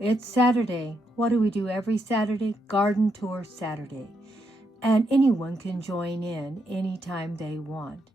It's Saturday. What do we do every Saturday? Garden Tour Saturday. And anyone can join in anytime they want.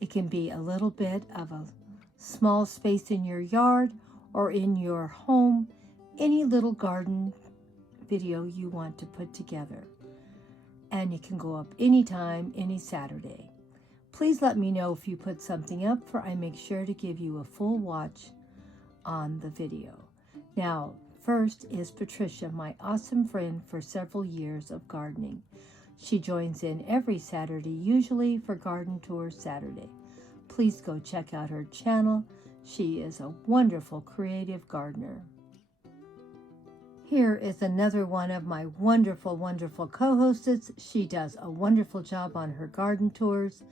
It can be a little bit of a small space in your yard or in your home, any little garden video you want to put together. And you can go up anytime, any Saturday. Please let me know if you put something up, for I make sure to give you a full watch on the video. Now, first is Patricia, my awesome friend for several years of gardening. She joins in every Saturday, usually for Garden Tour Saturday. Please go check out her channel. She is a wonderful creative gardener. Here is another one of my wonderful co-hosts. She does a wonderful job on her garden tours.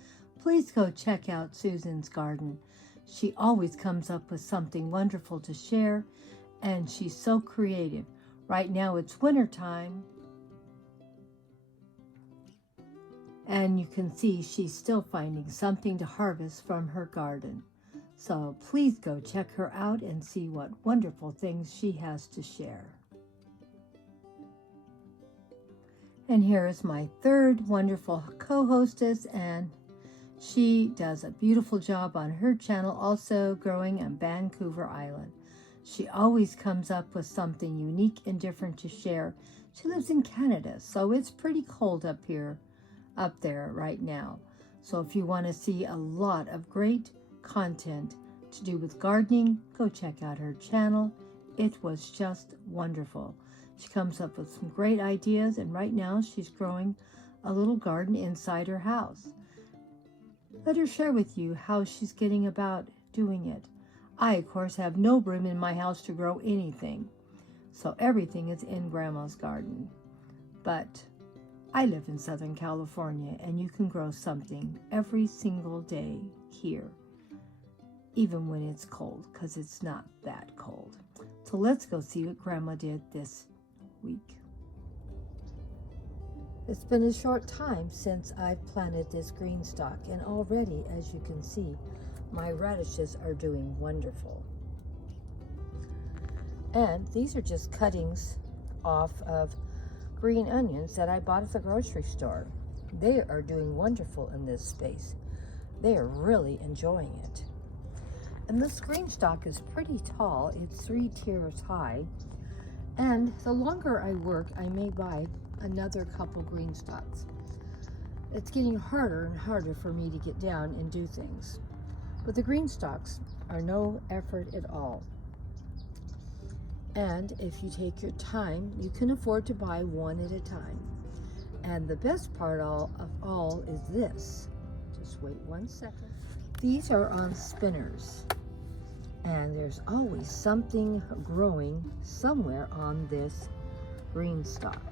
Please go check out Susan's garden. She always comes up with something wonderful to share, and she's so creative. Right now it's winter time, and you can see she's still finding something to harvest from her garden. So please go check her out and see what wonderful things she has to share. And here is my third wonderful co-hostess, and she does a beautiful job on her channel, also growing on Vancouver Island. She always comes up with something unique and different to share. She lives in Canada, so it's pretty cold up there right now. So if you want to see a lot of great content to do with gardening, go check out her channel. It was just wonderful. She comes up with some great ideas, and right now she's growing a little garden inside her house. Let her share with you how she's getting about doing it. I, of course, have no room in my house to grow anything, so everything is in Grandma's garden. But I live in Southern California, and you can grow something every single day here, even when it's cold, because it's not that cold. So let's go see what Grandma did this week. It's been a short time since I've planted this green stalk, and already, as you can see, my radishes are doing wonderful. And these are just cuttings off of green onions that I bought at the grocery store. They are doing wonderful in this space. They are really enjoying it. And this green stalk is pretty tall. It's 3 tiers high. And the longer I work, I may buy another couple green stalks. It's getting harder and harder for me to get down and do things. But the green stalks are no effort at all. And if you take your time, you can afford to buy one at a time. And the best part of all is this. Just wait 1 second. These are on spinners. And there's always something growing somewhere on this green stalk.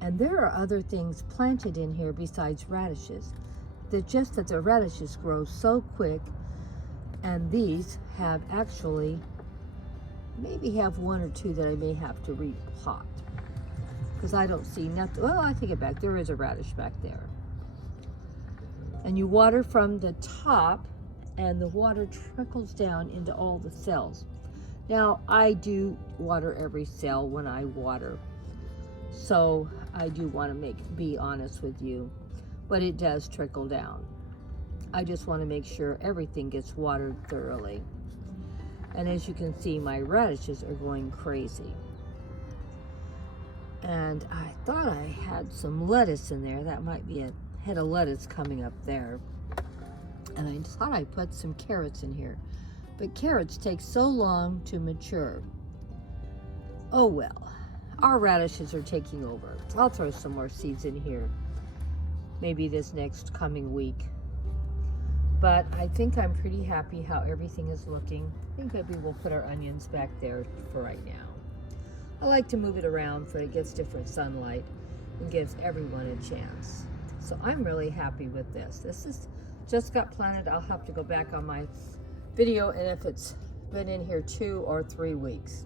And there are other things planted in here besides radishes. Just that the radishes grow so quick, and these have actually maybe have 1 or 2 that I may have to repot, because I don't see nothing. Well, I take it back. There is a radish back there. And you water from the top, and the water trickles down into all the cells. Now, I do water every cell when I water, so I do want to be honest with you, but it does trickle down. I just want to make sure everything gets watered thoroughly. And as you can see, my radishes are going crazy. And I thought I had some lettuce in there. That might be a head of lettuce coming up there. And I thought I put some carrots in here, but carrots take so long to mature. Oh well, our radishes are taking over. I'll throw some more seeds in here, maybe this next coming week. But I think I'm pretty happy how everything is looking. I think maybe we'll put our onions back there for right now. I like to move it around so it gets different sunlight and gives everyone a chance. So I'm really happy with this. This is just got planted. I'll have to go back on my video, and if it's been in here 2 or 3 weeks,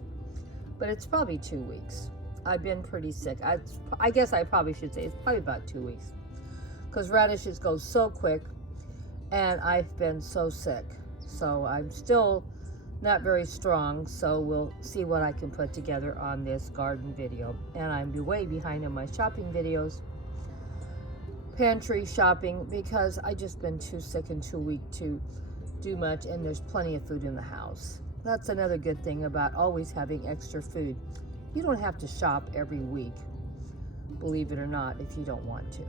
but it's probably 2 weeks. I've been pretty sick. I guess I probably should say it's probably about 2 weeks, because radishes go so quick, and I've been so sick. So I'm still not very strong, so we'll see what I can put together on this garden video. And I'm way behind on my shopping videos, pantry shopping, because I just been too sick and too weak to do much, and there's plenty of food in the house. That's another good thing about always having extra food. You don't have to shop every week, believe it or not, if you don't want to.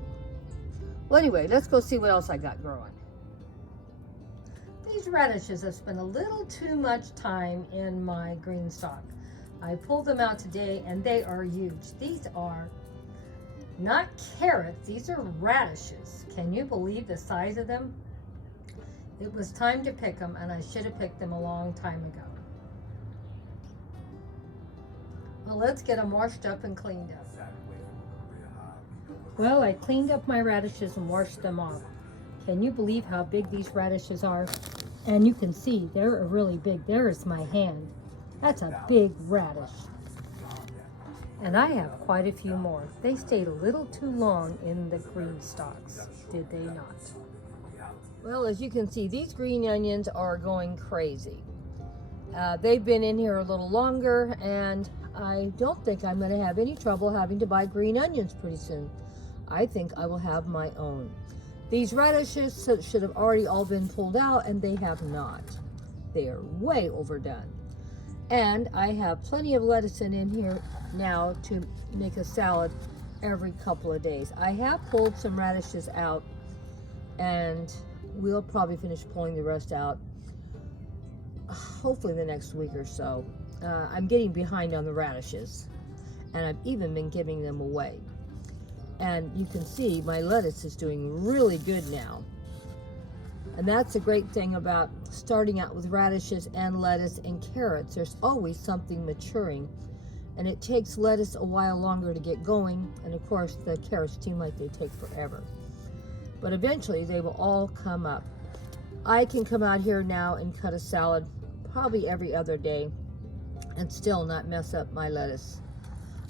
Well, anyway, let's go see what else I got growing. These radishes have spent a little too much time in my green stalk. I pulled them out today and they are huge. These are not carrots, these are radishes. Can you believe the size of them? It was time to pick them, and I should have picked them a long time ago. Well, let's get them washed up and cleaned up. Well, I cleaned up my radishes and washed them off. Can you believe how big these radishes are? And you can see they're really big. There's my hand. That's a big radish. And I have quite a few more. They stayed a little too long in the green stalks, did they not? Well, as you can see, these green onions are going crazy. They've been in here a little longer, and I don't think I'm going to have any trouble having to buy green onions pretty soon. I think I will have my own. These radishes should have already all been pulled out, and they have not. They are way overdone. And I have plenty of lettuce in here now to make a salad every couple of days. I have pulled some radishes out, and we'll probably finish pulling the rest out hopefully the next week or so. I'm getting behind on the radishes, and I've even been giving them away. And you can see my lettuce is doing really good now. And that's a great thing about starting out with radishes and lettuce and carrots. There's always something maturing, and it takes lettuce a while longer to get going, and of course the carrots seem like they take forever. But eventually they will all come up. I can come out here now and cut a salad probably every other day and still not mess up my lettuce.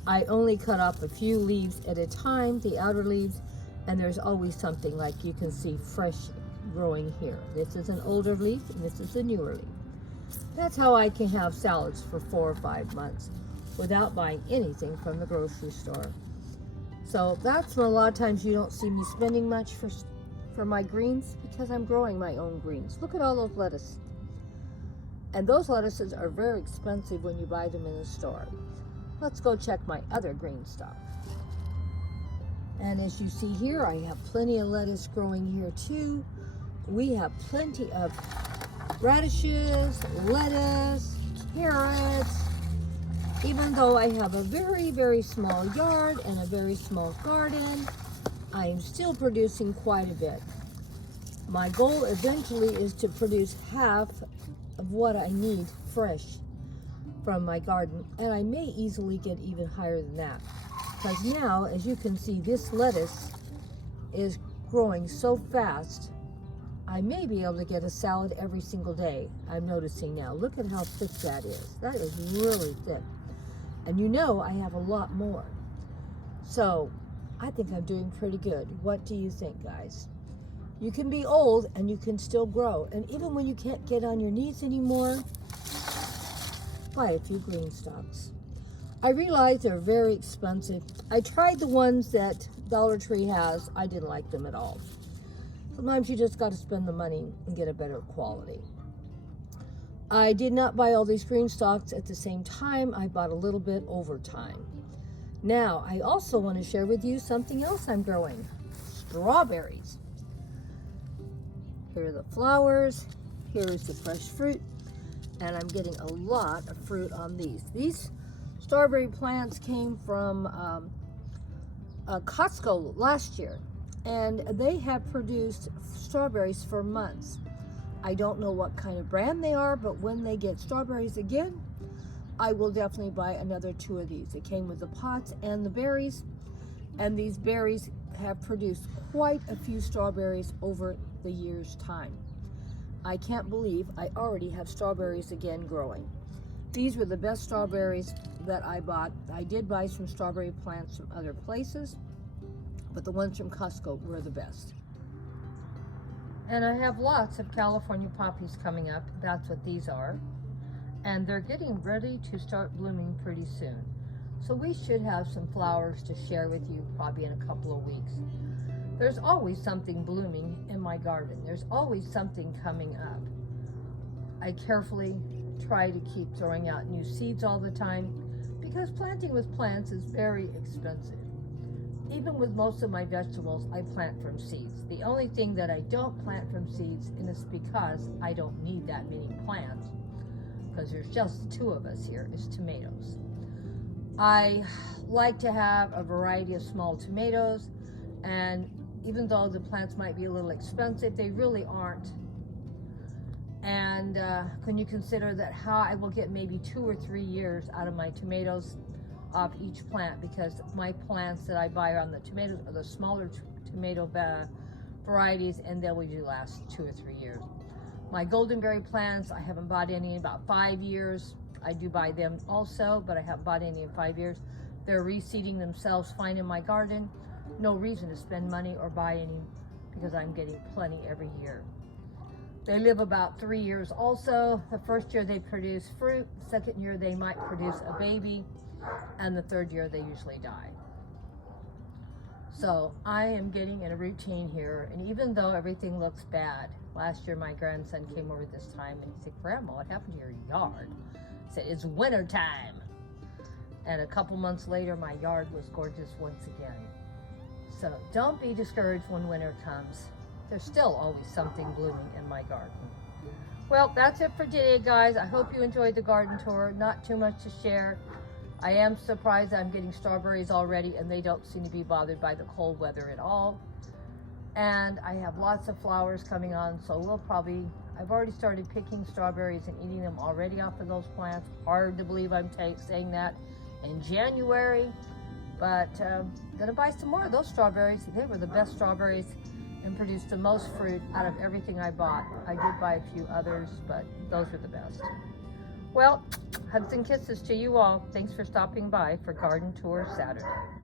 I only cut off a few leaves at a time, the outer leaves, and there's always something, like you can see, fresh growing here. This is an older leaf and this is a newer leaf. That's how I can have salads for 4 or 5 months without buying anything from the grocery store. So that's when a lot of times you don't see me spending much for my greens, because I'm growing my own greens. Look at all those lettuce. And those lettuces are very expensive when you buy them in the store. Let's go check my other green stuff. And as you see here, I have plenty of lettuce growing here too. We have plenty of radishes, lettuce, carrots. Even though I have a very, very small yard and a very small garden, I am still producing quite a bit. My goal eventually is to produce half of what I need fresh from my garden, and I may easily get even higher than that, because now, as you can see, this lettuce is growing so fast. I may be able to get a salad every single day. I'm noticing now. Look at how thick that is. That is really thick. And you know I have a lot more. So I think I'm doing pretty good. What do you think, guys? You can be old and you can still grow. And even when you can't get on your knees anymore, buy a few green stalks. I realize they're very expensive. I tried the ones that Dollar Tree has. I didn't like them at all. Sometimes you just got to spend the money and get a better quality. I did not buy all these green stalks at the same time. I bought a little bit over time. Now, I also want to share with you something else I'm growing. Strawberries. Here are the flowers. Here is the fresh fruit. And I'm getting a lot of fruit on these. These strawberry plants came from Costco last year, and they have produced strawberries for months. I don't know what kind of brand they are, but when they get strawberries again, I will definitely buy another 2 of these. It came with the pots and the berries, and these berries have produced quite a few strawberries over the year's time. I can't believe I already have strawberries again growing. These were the best strawberries that I bought. I did buy some strawberry plants from other places, but the ones from Costco were the best. And I have lots of California poppies coming up. That's what these are. and they're getting ready to start blooming pretty soon. So we should have some flowers to share with you probably in a couple of weeks. There's always something blooming in my garden. There's always something coming up. I carefully try to keep throwing out new seeds all the time because planting with plants is very expensive. Even with most of my vegetables, I plant from seeds. The only thing that I don't plant from seeds, and it's because I don't need that many plants, because there's just 2 of us here, is tomatoes. I like to have a variety of small tomatoes, and even though the plants might be a little expensive, they really aren't. And can you consider that how I will get maybe 2 or 3 years out of my tomatoes off each plant, because my plants that I buy on the tomatoes are the smaller tomato varieties, and they will last 2 or 3 years. My goldenberry plants, I haven't bought any in about 5 years. I do buy them also, but I haven't bought any in 5 years. They're reseeding themselves fine in my garden. No reason to spend money or buy any because I'm getting plenty every year. They live about 3 years also. The first year they produce fruit, the second year they might produce a baby, and the third year they usually die. So I am getting in a routine here, and even though everything looks bad, last year my grandson came over this time and he said, "Grandma, what happened to your yard?" I said, "It's winter time." And a couple months later, my yard was gorgeous once again. So don't be discouraged when winter comes. There's still always something blooming in my garden. Well, that's it for today, guys. I hope you enjoyed the garden tour. Not too much to share. I am surprised I'm getting strawberries already, and they don't seem to be bothered by the cold weather at all. And I have lots of flowers coming on, so I've already started picking strawberries and eating them already off of those plants. Hard to believe I'm saying that in January, but gonna buy some more of those strawberries. They were the best strawberries and produced the most fruit out of everything I bought. I did buy a few others, but those were the best. Well, hugs and kisses to you all. Thanks for stopping by for Garden Tour Saturday.